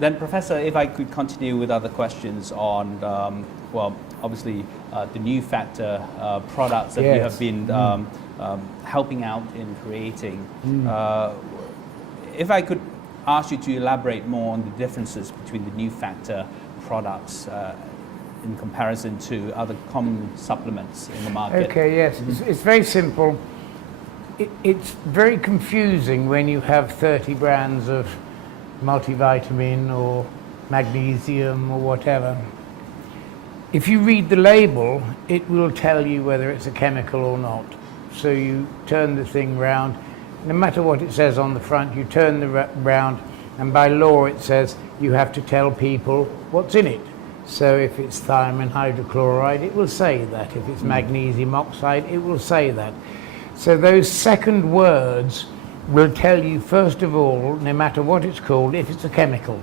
Then, Professor, if I could continue with other questions on, well, obviously the new factor products that you have been helping out in creating. If I could ask you to elaborate more on the differences between the new factor products in comparison to other common supplements in the market. Okay, yes, it's very simple. It's very confusing when you have 30 brands of multivitamin or magnesium or whatever. If you read the label, it will tell you whether it's a chemical or not. So you turn the thing round, no matter what it says on the front, you turn the round, and by law it says you have to tell people what's in it. So if it's thiamine hydrochloride, it will say that. If it's magnesium oxide, it will say that. So those second words will tell you, first of all, no matter what it's called, if it's a chemical.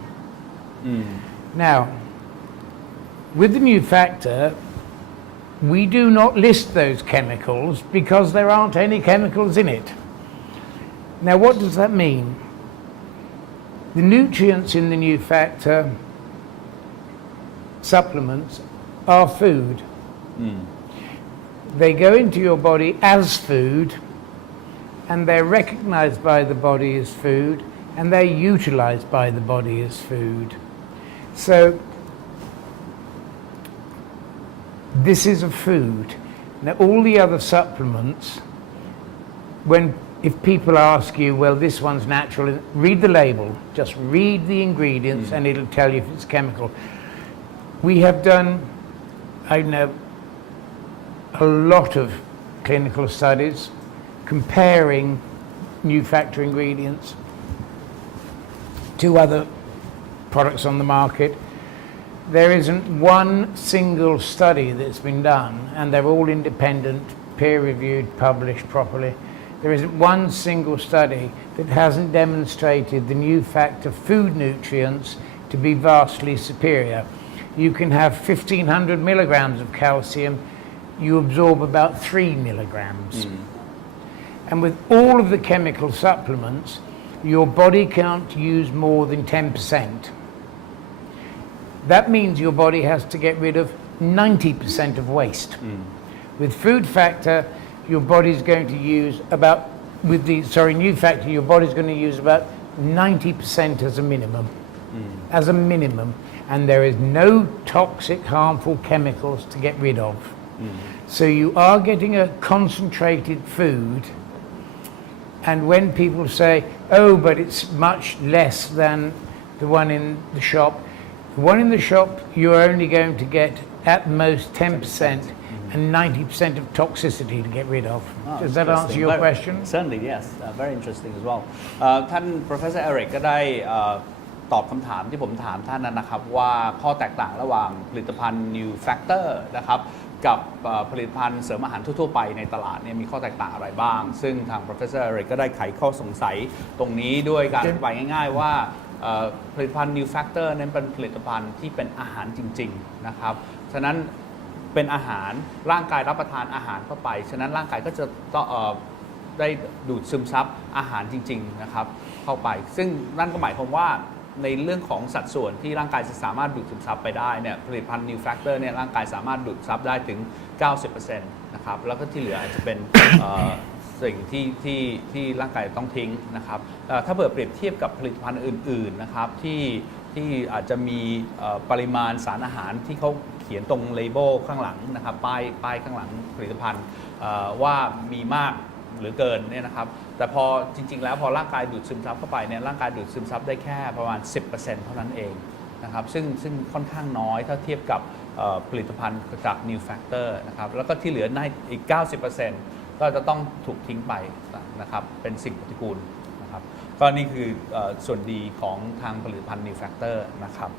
Now, with the new factor, we do not list those chemicals because there aren't any chemicals in it. Now, what does that mean? The nutrients in the new factor supplements are food. They go into your body as food, and they're recognized by the body as food, and they're utilized by the body as food. So this is a food. Now all the other supplements, if people ask you, well, this one's natural, read the label, just read the ingredients and it'll tell you if it's chemical. We have done, I know, a lot of clinical studies comparing new factor ingredients to other products on the market. There isn't one single study that's been done, and they're all independent, peer-reviewed, published properly. There isn't one single study that hasn't demonstrated the new factor food nutrients to be vastly superior. You can have 1,500 milligrams of calcium, you absorb about 3 milligrams. And with all of the chemical supplements, your body can't use more than 10%. That means your body has to get rid of 90% of waste. With food factor, your body's going to use about, new factor, your body's going to use about 90% as a minimum. As a minimum. And there is no toxic, harmful chemicals to get rid of. So you are getting a concentrated food, and when people say, oh, but it's much less than the one in the shop, the one in the shop you're only going to get at most 10% and 90% of toxicity to get rid of. Does that answer your question? Certainly, yes. Very interesting as well. ท่าน Professor Eric ก็ได้ตอบคำถามที่ผมถามท่านนะครับว่าข้อแตกต่างระหว่างผลิตภัณฑ์ New Factor นะครับกับผลิตภัณฑ์เสริมอาหารทั่วๆไปในตลาดเนี่ยมีข้อแตกต่างอะไรบ้างซึ่งทาง Professor Eric ก็ได้ไขข้อสงสัยตรงนี้ด้วยการอธิบายง่ายๆว่าผลิตภัณฑ์ New Factor นั้นเป็นผลิตภัณฑ์ที่เป็นอาหารจริงๆนะครับฉะนั้นเป็นอาหารร่างกายรับประทานอาหารเข้าไปฉะนั้นร่างกายก็จะได้ดูดซึมซับอาหารจริงๆนะครับเข้าไปซึ่งนั่นก็หมายความว่าในเรื่องของสัดส่วนที่ร่างกายจะสามารถดูดซึมซับไปได้เนี่ยผลิตภัณฑ์ New Factor เนี่ยร่างกายสามารถดูดซับได้ถึง 90% นะครับแล้วก็ที่เหลืออาจจะเป็นสิ่งที่ร่างกายต้องทิ้งนะครับถ้าเปรียบเทียบกับผลิตภัณฑ์อื่นๆนะครับที่อาจจะมีปริมาณสารอาหารที่เขาเขียนตรงเลเบลข้างหลังนะครับป้ายข้างหลังผลิตภัณฑ์ว่ามีมากหรือเกินเนี่ยนะครับแต่พอจริงๆแล้วพอร่างกายดูดซึมซับเข้าไปเนี่ยร่างกายดูดซึมซับได้แค่ประมาณ 10% เท่านั้นเองนะครับซึ่งค่อนข้างน้อยถ้าเทียบกับผลิตภัณฑ์จาก New Factor นะครับแล้วก็ที่เหลือในอีก 90% ก็จะต้องถูกทิ้งไปนะครับเป็นสิ่งปฏิกูลนะครับก็นี่คือส่วนดีของทางผลิตภัณฑ์ New Factor นะครับ